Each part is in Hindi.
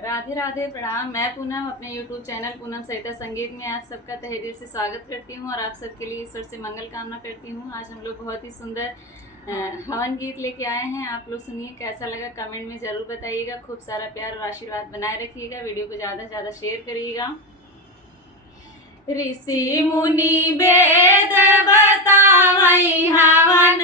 राधे राधे, प्रणाम। मैं पूनम अपने YouTube चैनल पूनम सहिता संगीत में आप सबका तहे दिल से स्वागत करती हूँ और आप सबके लिए ईश्वर से मंगल कामना करती हूँ। आज हम लोग बहुत ही सुंदर हवन गीत लेके आए हैं। आप लोग सुनिए, कैसा लगा कमेंट में ज़रूर बताइएगा। खूब सारा प्यार और आशीर्वाद बनाए रखिएगा। वीडियो को ज़्यादा से ज़्यादा शेयर करिएगा। ऋषि मुनि वेद बतावई हवन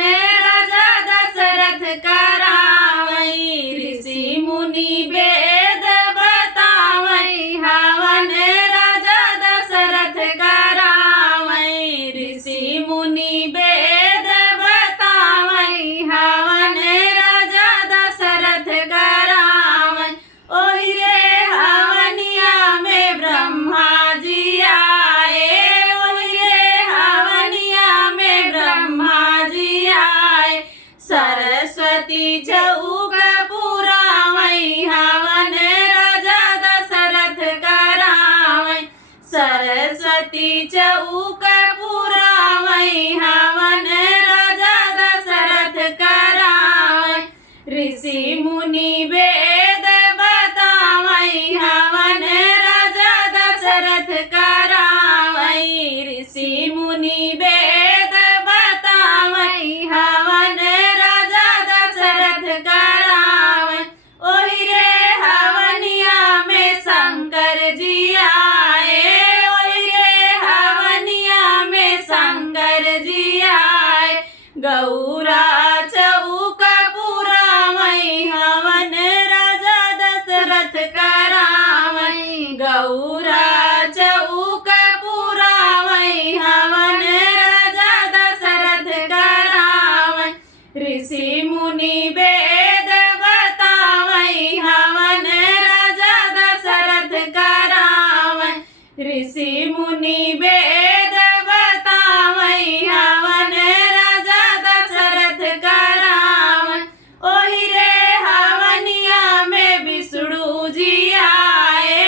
राजा दशरथ करावई। ऋषि मुनि वेद बतावई हवन राजा दशरथ करावई। ऋषि मुनि वेद बतावई हवन राजा दशरथ करावई। ओहि रे हवनिया में ब्रह्मा जी आए, ओहि रे हवनिया में ब्रह्मा जी आए। सरस्वती चौक पुरावई हवन राजा दशरथ करावई। सरस्वती चौक पुरावई हवन राजा दशरथ करावई। ऋषि मुनि वेद बतावई हवन राजा दशरथ करावई। ऋषि मुनि वेद बतावई हवन राजा दशरथ करावई। ओहि रे हवनिया में शंकर जी आए, ओहि रे हवनिया में शंकर जी आए। गौरा चौक पुरावई हवन राजा दशरथ करावई। गौरा चौक पुरावई हवन राजा दशरथ करावई। ऋषि मुनि वेद बतावई हवन राजा दशरथ करावई। ऋषि मुनि वेद बतावई हवन राजा दशरथ करावई। ओहि रे हवनिया में विष्णु जी आए,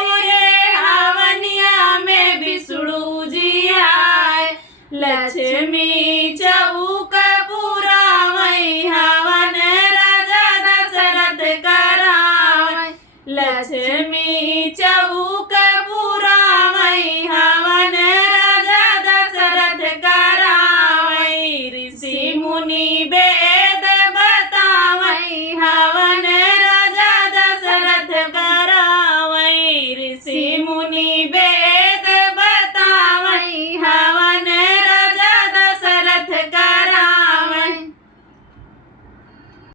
ओहि रे हवनिया में विष्णु जी आए। लक्ष्मी चौक पुरावई हवन राजा दशरथ करावई। लक्ष्मी